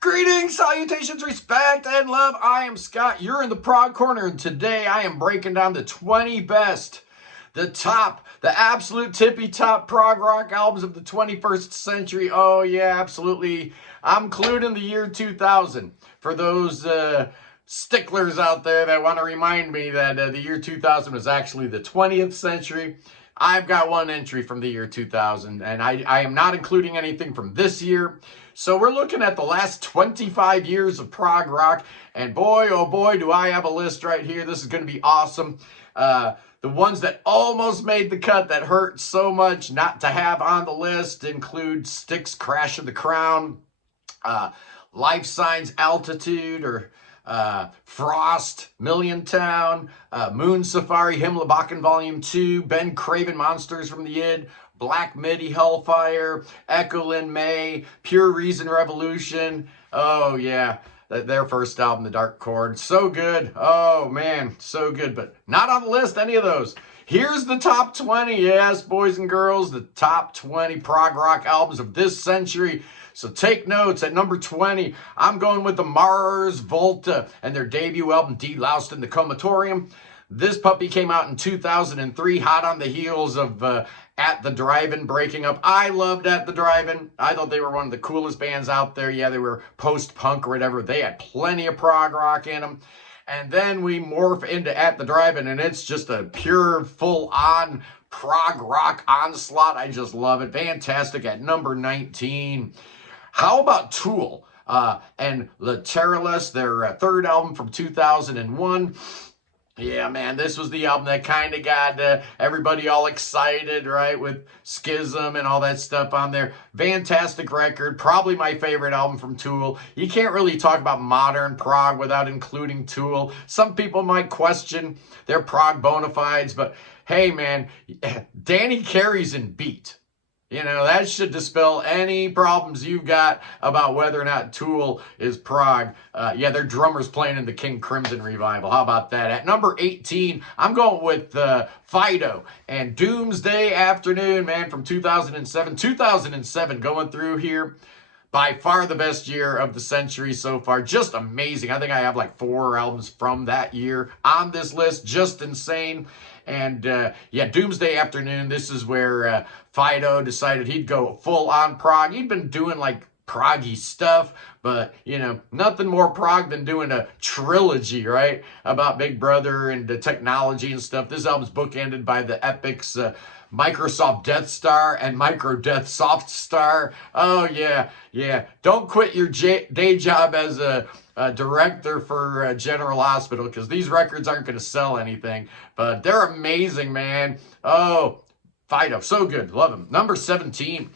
Greetings, salutations, respect, and love. I am Scott. You're in the Prog Corner, and today I am breaking down the 20 best, the absolute tippy top prog rock albums of the 21st century. Oh, yeah, absolutely. I'm including the year 2000 for those sticklers out there that want to remind me that the year 2000 was actually the 20th century. I've got one entry from the year 2000, and I am not including anything from this year. So we're looking at the last 25 years of prog rock, and boy, oh boy, do I have a list right here. This is going to be awesome. The ones that almost made the cut that hurt so much not to have on the list include Styx, Crash of the Crown, Life Signs, Altitude, or Frost, Million Town, Moon Safari, Himmelbacken Volume 2, Ben Craven, Monsters from the Id, Black Midi, Hellfire, Echoland May, Pure Reason Revolution. Oh, yeah. Their first album, The Dark Chord. So good. Oh, man. So good. But not on the list, any of those. Here's the top 20. Yes, boys and girls, the top 20 prog rock albums of this century. So take notes. At number 20, I'm going with the Mars Volta and their debut album, De Loused in the Comatorium. This puppy came out in 2003, hot on the heels of At the Drive-In breaking up. I loved At the Drive-In. I thought they were one of the coolest bands out there. Yeah, they were post-punk or whatever. They had plenty of prog rock in them. And then we morph into At the Drive-In, and it's just a pure, full-on prog rock onslaught. I just love it. Fantastic. At number 19. How about Tool and Lateralus, their third album from 2001? Yeah, man, this was the album that kind of got everybody all excited, right, with Schism and all that stuff on there. Fantastic record, probably my favorite album from Tool. You can't really talk about modern prog without including Tool. Some people might question their prog bona fides, but hey, man, Danny Carey's in Beat. You know, that should dispel any problems you've got about whether or not Tool is prog. Yeah, their drummer's playing in the King Crimson revival. How about that? At number 18, I'm going with Fido and Doomsday Afternoon, man, from 2007. 2007 going through here. By far the best year of the century so far. Just amazing. I think I have like 4 albums from that year on this list. Just insane. And yeah, Doomsday Afternoon, this is where Fido decided he'd go full on prog. He'd been doing like proggy stuff, but you know, nothing more prog than doing a trilogy, right? About Big Brother and the technology and stuff. This album's bookended by the epics Microsoft Death Star and Micro Death Soft Star. Oh yeah, yeah. Don't quit your day job as a director for General Hospital, because these records aren't going to sell anything, but they're amazing, man. Oh, Fido, so good. Love him. Number 17.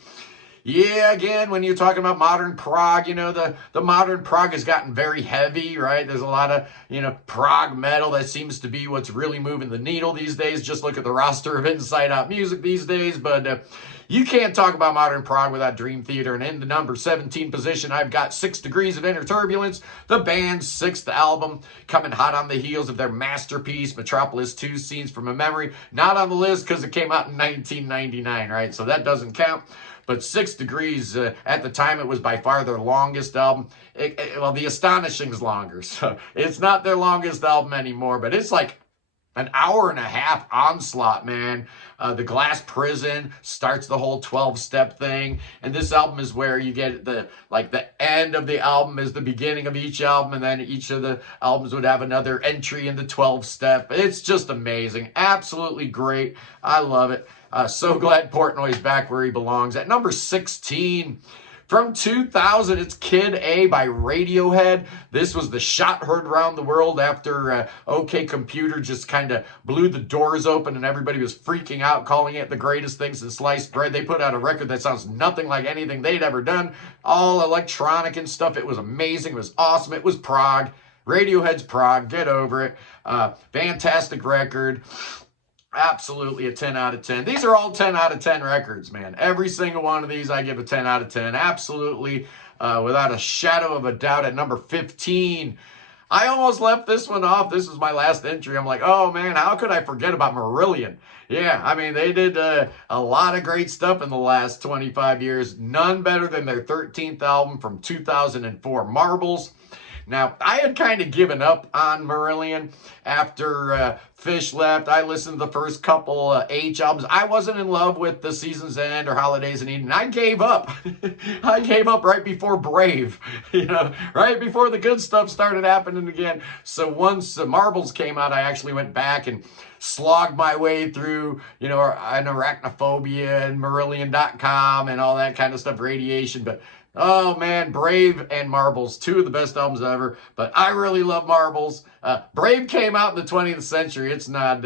Yeah, again, when you're talking about modern prog, you know, the modern prog has gotten very heavy, right? There's a lot of, you know, prog metal that seems to be what's really moving the needle these days. Just look at the roster of Inside Out Music these days. But you can't talk about modern prog without Dream Theater. And in the number 17 position, I've got 6 Degrees of Inner Turbulence, the band's 6th album, coming hot on the heels of their masterpiece, Metropolis 2 Scenes from a Memory. Not on the list because it came out in 1999, right? So that doesn't count. But 6 Degrees, at the time, it was by far their longest album. Well, The Astonishing's longer, so it's not their longest album anymore, but it's like an hour and a half onslaught, man. The Glass Prison starts the whole 12-step thing, and this album is where you get the end of the album is the beginning of each album, and then each of the albums would have another entry in the 12-step. It's just amazing. Absolutely great. I love it. So glad Portnoy's back where he belongs. At number 16, from 2000, it's Kid A by Radiohead. This was the shot heard around the world after OK Computer just kind of blew the doors open and everybody was freaking out, calling it the greatest thing since sliced bread. They put out a record that sounds nothing like anything they'd ever done. All electronic and stuff. It was amazing. It was awesome. It was prog. Radiohead's prog. Get over it. Fantastic record. Absolutely a 10 out of 10. These are all 10 out of 10 records, man. Every single one of these I give a 10 out of 10. Absolutely, without a shadow of a doubt. At number 15, I almost left this one off. This is my last entry. I'm like, oh man, how could I forget about Marillion? Yeah, I mean, they did a lot of great stuff in the last 25 years. None better than their 13th album from 2004, Marbles. Now, I had kind of given up on Marillion after Fish left. I listened to the first couple H albums. I wasn't in love with The Season's End or Holidays in Eden. I gave up. I gave up right before Brave, right before the good stuff started happening again. So once Marbles came out, I actually went back and slogged my way through, an Arachnophobia and Marillion.com and all that kind of stuff, Radiation. But oh man, Brave and Marbles, two of the best albums ever. But I really love Marbles. Brave came out in the 20th century. It's not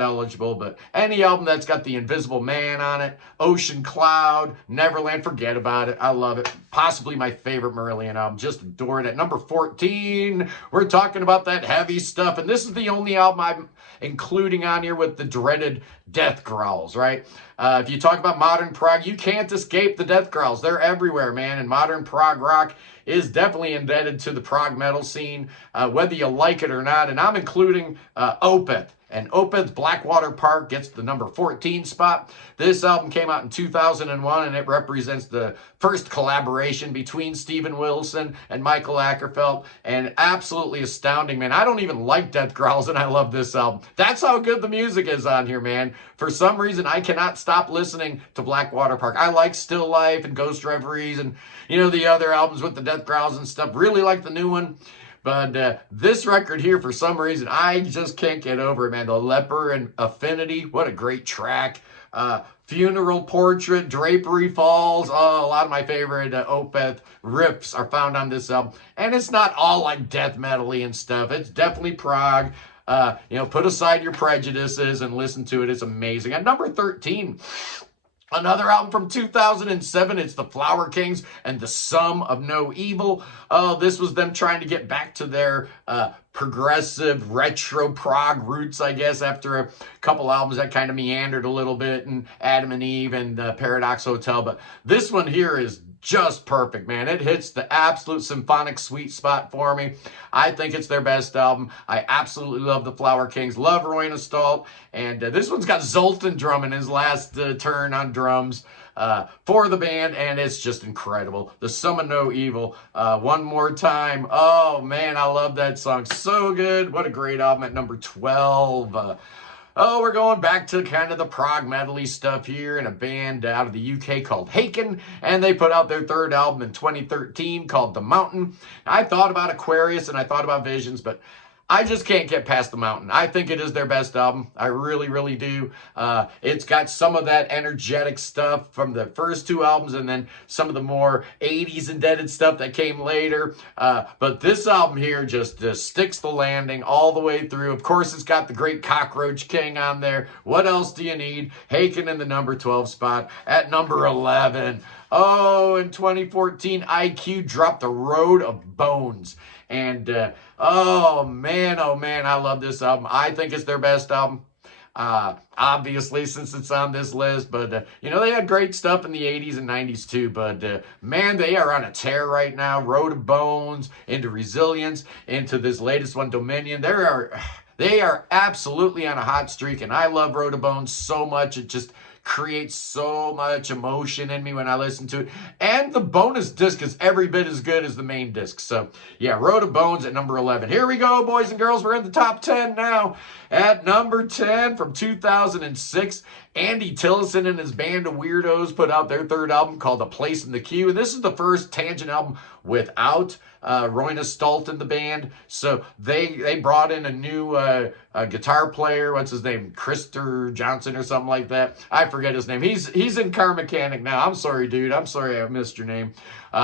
eligible, but any album that's got the Invisible Man on it, Ocean Cloud, Neverland, forget about it. I love it. Possibly my favorite Marillion album. Just adore it. At number 14, we're talking about that heavy stuff, and this is the only album I'm including on here with the dreaded death growls, right? If you talk about modern prog, you can't escape the death growls. They're everywhere, man. And modern prog rock is definitely indebted to the prog metal scene, whether you like it or not. And I'm including Opeth. And Opeth's Blackwater Park gets the number 14 spot. This album came out in 2001, and it represents the first collaboration between Steven Wilson and Michael Ackerfeld. And absolutely astounding, man. I don't even like death growls, and I love this album. That's how good the music is on here, man. For some reason, I cannot stop listening to Blackwater Park. I like Still Life and Ghost Reveries and, the other albums with the death growls and stuff. Really like the new one. But this record here, for some reason, I just can't get over it, man. The Leper and Affinity, what a great track. Funeral Portrait, Drapery Falls. Oh, a lot of my favorite Opeth riffs are found on this album. And it's not all like death metal-y and stuff. It's definitely prog. Put aside your prejudices and listen to it. It's amazing. At number 13, another album from 2007, it's the Flower Kings and the Sum of No Evil. Oh, this was them trying to get back to their progressive retro prog roots, I guess, after a couple albums that kind of meandered a little bit, and Adam and Eve and Paradox Hotel. But this one here is just perfect, man. It hits the absolute symphonic sweet spot for me. I think it's their best album. I absolutely love the Flower Kings. Love Roy Nastalt. And this one's got Zoltan drumming his last turn on drums for the band, and it's just incredible. The Sum of No Evil. One More Time. Oh, man, I love that song. So good. What a great album at number 12. We're going back to kind of the prog metal-y stuff here, in a band out of the UK called Haken, and they put out their third album in 2013 called The Mountain. I thought about Aquarius and I thought about Visions, but I just can't get past The Mountain. I think it is their best album. I really, really do. It's got some of that energetic stuff from the first two albums, and then some of the more 80s indebted stuff that came later. But this album here just sticks the landing all the way through. Of course, it's got the great Cockroach King on there. What else do you need? Haken in the number 12 spot. At number 11, in 2014, IQ dropped The Road of Bones. And, oh man, I love this album. I think it's their best album. Obviously, since it's on this list, but, they had great stuff in the 80s and 90s too, but, man, they are on a tear right now. Road of Bones, into Resilience, into this latest one, Dominion. They are absolutely on a hot streak, and I love Road of Bones so much. It just creates so much emotion in me when I listen to it. And the bonus disc is every bit as good as the main disc. So, yeah, Road of Bones at number 11. Here we go, boys and girls. We're in the top 10 now. At number 10 from 2006, Andy Tillison and his band of weirdos put out their third album called A Place in the Queue. And this is the first Tangent album without Roy Nastalt in the band. So they brought in a new guitar player. What's his name? Krister Johnson or something like that. I forget his name. He's in Car Mechanic now. I'm sorry, dude. I'm sorry I missed your name.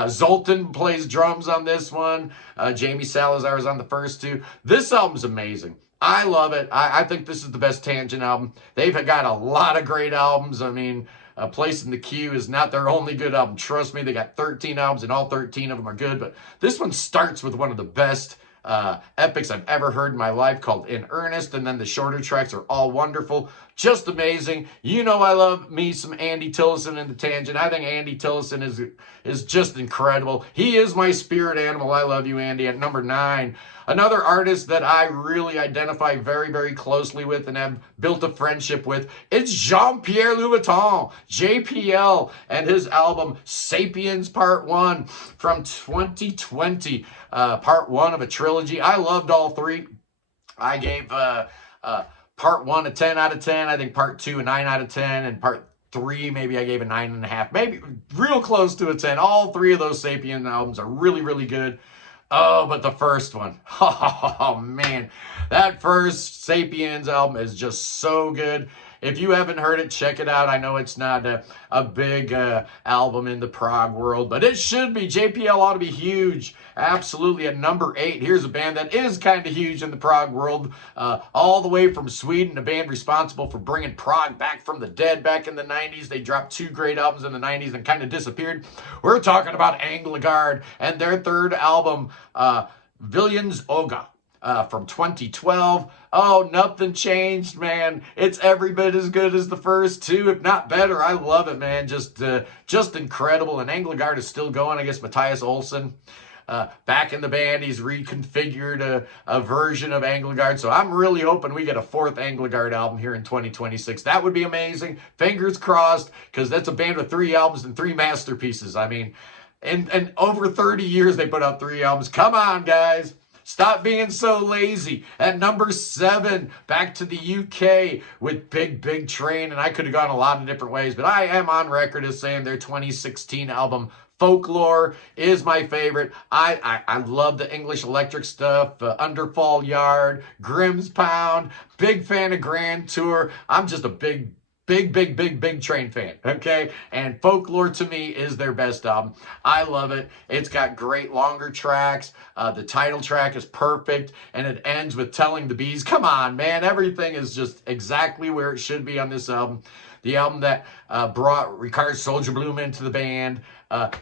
Zoltan plays drums on this one. Jamie Salazar is on the first two. This album's amazing. I love it. I think this is the best Tangent album. They've got a lot of great albums. I mean, A Place in the Queue is not their only good album. Trust me, they got 13 albums, and all 13 of them are good. But this one starts with one of the best epics I've ever heard in my life, called In Earnest, and then the shorter tracks are all wonderful. Just amazing. You know I love me some Andy Tillison in the Tangent. I think Andy Tillison is just incredible. He is my spirit animal. I love you, Andy. At number 9, another artist that I really identify very, very closely with and have built a friendship with, it's Jean-Pierre Louveton, JPL, and his album Sapiens Part 1 from 2020. Part 1 of a trilogy. I loved all 3. I gave part 1 a 10 out of 10. I think part 2 a 9 out of 10. And part 3, maybe I gave a 9.5. Maybe real close to a 10. All 3 of those Sapien albums are really, really good. Oh, but the first one, oh man, that first Sapiens album is just so good. If you haven't heard it, check it out. I know it's not a big album in the prog world, but it should be. JPL ought to be huge. Absolutely. At number 8, here's a band that is kind of huge in the prog world. All the way from Sweden, a band responsible for bringing prog back from the dead back in the 90s. They dropped 2 great albums in the 90s and kind of disappeared. We're talking about Anglagard and their 3rd album, Viljans Oga. From 2012. Oh, nothing changed, man. It's every bit as good as the first 2, if not better. I love it, man. Just incredible. And Anglagard is still going. I guess Matthias Olsson back in the band. He's reconfigured a version of Anglagard. So I'm really hoping we get a 4th Anglagard album here in 2026. That would be amazing. Fingers crossed, because that's a band with 3 albums and 3 masterpieces. I mean, and over 30 years they put out 3 albums. Come on, guys. Stop being so lazy. At number 7, back to the UK with Big Big Train. And I could have gone a lot of different ways, but I am on record as saying their 2016 album, Folklore, is my favorite. I love the English electric stuff, Underfall Yard, Grimm's Pound, big fan of Grand Tour. I'm just a big Train fan, okay? And Folklore, to me, is their best album. I love it. It's got great longer tracks. The title track is perfect, and it ends with Telling the Bees. Come on, man. Everything is just exactly where it should be on this album. The album that brought Ricard Soldierbloom into the band.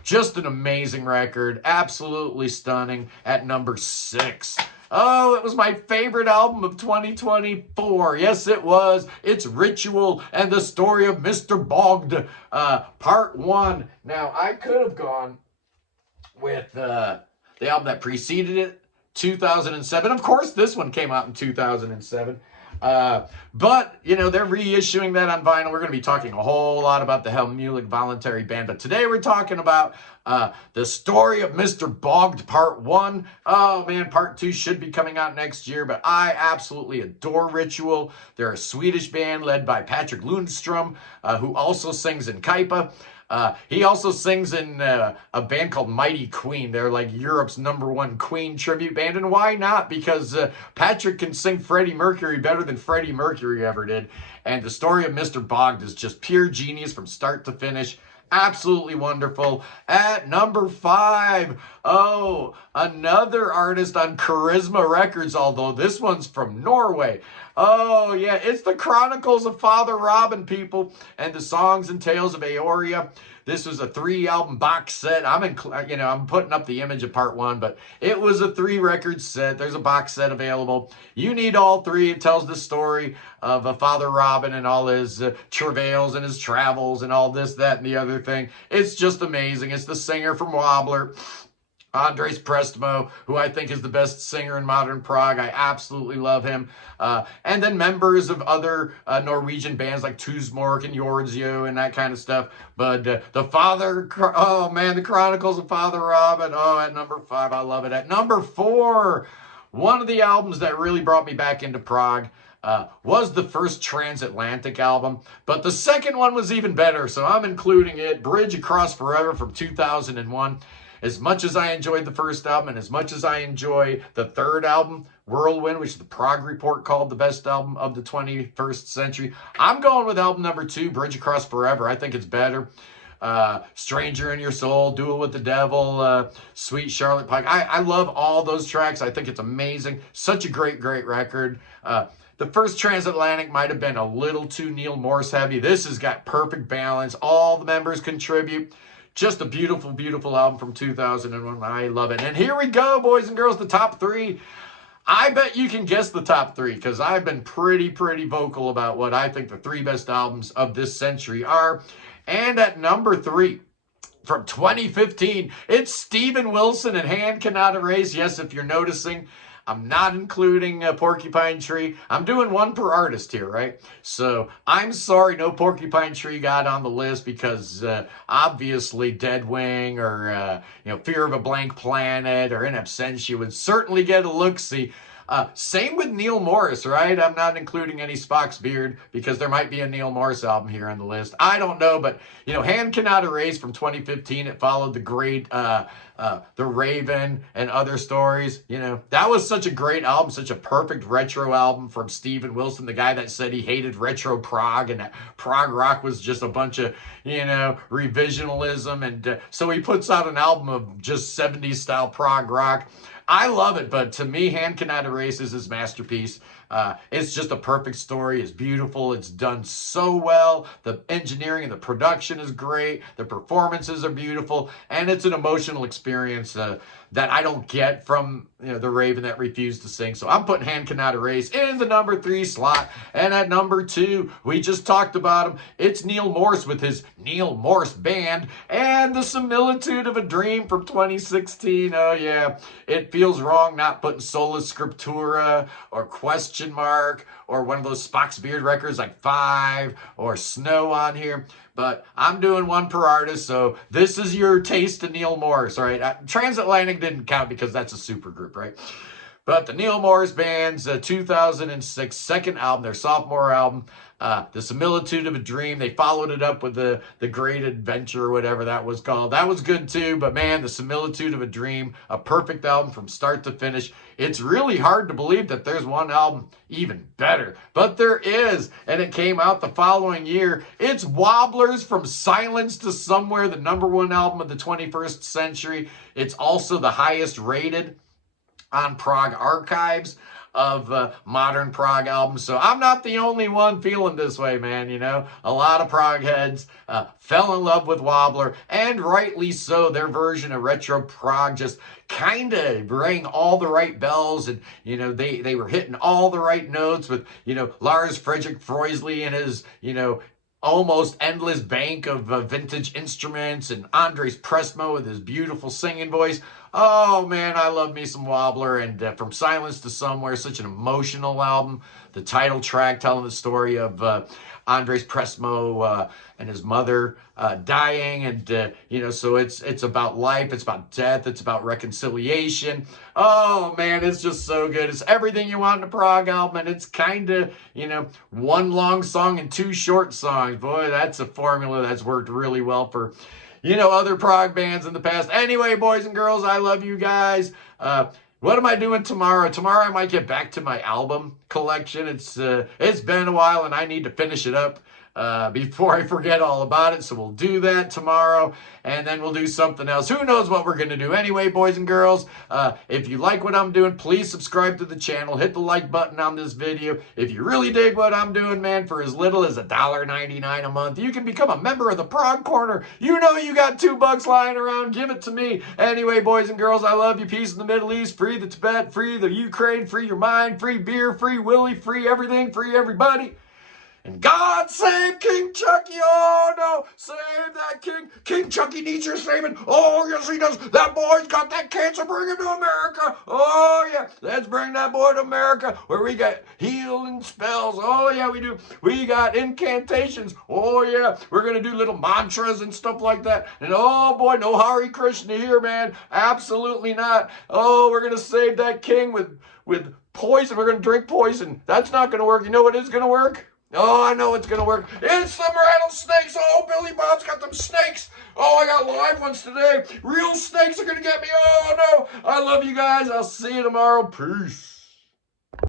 Just an amazing record. Absolutely stunning. At number 6. Oh, it was my favorite album of 2024. Yes, it was. It's Ritual and the Story of Mr. Bogged, Part 1. Now, I could have gone with the album that preceded it, 2007. Of course, this one came out in 2007. But, you know, they're reissuing that on vinyl. We're going to be talking a whole lot about the Helmulik Voluntary Band. But today we're talking about the Story of Mr. Bogged Part 1. Oh, man, Part 2 should be coming out next year. But I absolutely adore Ritual. They're a Swedish band led by Patrick Lundstrom, who also sings in Kaipa. He also sings in a band called Mighty Queen. They're like Europe's #1 Queen tribute band. And why not? Because Patrick can sing Freddie Mercury better than Freddie Mercury ever did. And the Story of Mr. Bogged is just pure genius from start to finish. Absolutely wonderful. At number 5, oh, another artist on Charisma Records, although this one's from Norway. Oh, yeah, it's the Chronicles of Father Robin, people, and the Songs and Tales of Aoria. This was a 3-album box set. I'm putting up the image of Part 1, but it was a 3-record set. There's a box set available. You need all 3. It tells the story of Father Robin and all his travails and his travels and all this, that, and the other thing. It's just amazing. It's the singer from Wobbler, Andres Prestmo, who I think is the best singer in modern prog. I absolutely love him. And then members of other Norwegian bands like Tusmork and Jordsio and that kind of stuff. But the Chronicles of Father Robin. Oh, at number 5, I love it. At number 4, one of the albums that really brought me back into prog was the first Transatlantic album, but the second one was even better, so I'm including it. Bridge Across Forever from 2001. As much as I enjoyed the first album and as much as I enjoy the 3rd album, Whirlwind, which the Prog Report called the best album of the 21st century, I'm going with album number 2, Bridge Across Forever. I think it's better. Stranger in Your Soul, Duel with the Devil, Sweet Charlotte Pike. I love all those tracks. I think it's amazing. Such a great record. The first Transatlantic might have been a little too Neil Morse heavy. This has got perfect balance. All the members contribute. Just a beautiful album from 2001. I love it. And here we go, boys and girls, the top 3. I bet you can guess the top three because I've been pretty vocal about what I think the three best albums of this century are. And at number three, from 2015, it's Steven Wilson and Hand Cannot Erase. Yes, if you're noticing, I'm not including Porcupine Tree. I'm doing one per artist here, right? So I'm sorry no Porcupine Tree got on the list because obviously Deadwing or Fear of a Blank Planet or In Absentia would certainly get a look-see. Same with Neil Morris, right? I'm not including any Spock's Beard because there might be a Neil Morris album here on the list. I don't know, but, Hand Cannot Erase from 2015, it followed the great The Raven and Other Stories. That was such a great album, such a perfect retro album from Steven Wilson, the guy that said he hated retro prog and that prog rock was just a bunch of, revisionalism. And so he puts out an album of just 70s style prog rock. I love it, but to me, Hand Cannot Erase is his masterpiece. It's just a perfect story. It's beautiful. It's done so well. The engineering and the production is great. The performances are beautiful. And it's an emotional experience that I don't get from the Raven that refused to sing. So I'm putting Hand Cannot Erase in the number 3 slot. And at number 2, we just talked about him. It's Neil Morse with his Neil Morse Band and The Similitude of a Dream from 2016. Oh yeah, it feels wrong not putting Sola Scriptura or Question Mark or one of those Spock's Beard records like 5 or Snow on here. But I'm doing one per artist, so this is your taste of Neil Morris, right? Transatlantic didn't count because that's a super group, right? But the Neil Morris Band's 2006 second album, their sophomore album, The Similitude of a Dream. They followed it up with the Great Adventure or whatever that was called. That was good too, but man, The Similitude of a Dream, a perfect album from start to finish. It's really hard to believe that there's one album even better, but there is, and it came out the following year. It's Wobblers, From Silence to Somewhere, the number 1 album of the 21st century. It's also the highest rated on Prog Archives of modern prog albums. So I'm not the only one feeling this way, man. A lot of prog heads fell in love with Wobbler, and rightly so. Their version of retro prog just kind of rang all the right bells, and they were hitting all the right notes with Lars Fredrik Freusley and his almost endless bank of vintage instruments, and Andres Pressmo with his beautiful singing voice. Oh man, I love me some Wobbler. And From Silence to Somewhere, such an emotional album. The title track telling the story of Andres Pressmo and his mother dying, and so it's about life, it's about death, it's about reconciliation. Oh man, it's just so good. It's everything you want in a prog album, and it's kind of one long song and 2 short songs. Boy, that's a formula that's worked really well for other prog bands in the past. Anyway, boys and girls, I love you guys. What am I doing tomorrow? Tomorrow I might get back to my album collection. It's been a while and I need to finish it up before I forget all about it. So we'll do that tomorrow, and then we'll do something else. Who knows what we're going to do? Anyway, boys and girls, if you like what I'm doing, please subscribe to the channel. Hit the like button on this video. If you really dig what I'm doing, man, for as little as $1.99 a month, you can become a member of the Prog Corner. You got $2 lying around. Give it to me. Anyway, boys and girls, I love you. Peace in the Middle East. Free the Tibet. Free the Ukraine. Free your mind. Free beer. Free Willie. Free everything. Free everybody. And God save King Chucky. Oh no, save that king. King Chucky needs your saving. Oh yes he does. That boy's got that cancer. Bring him to America. Oh yeah, let's bring that boy to America where we got healing spells. Oh yeah, we do. We got incantations. Oh yeah, we're going to do little mantras and stuff like that. And oh boy, no Hare Krishna here, man. Absolutely not. Oh, we're going to save that king with poison. We're going to drink poison. That's not going to work. You know what is going to work? Oh, I know it's going to work. It's them rattlesnakes. Oh, Billy Bob's got them snakes. Oh, I got live ones today. Real snakes are going to get me. Oh, no. I love you guys. I'll see you tomorrow. Peace.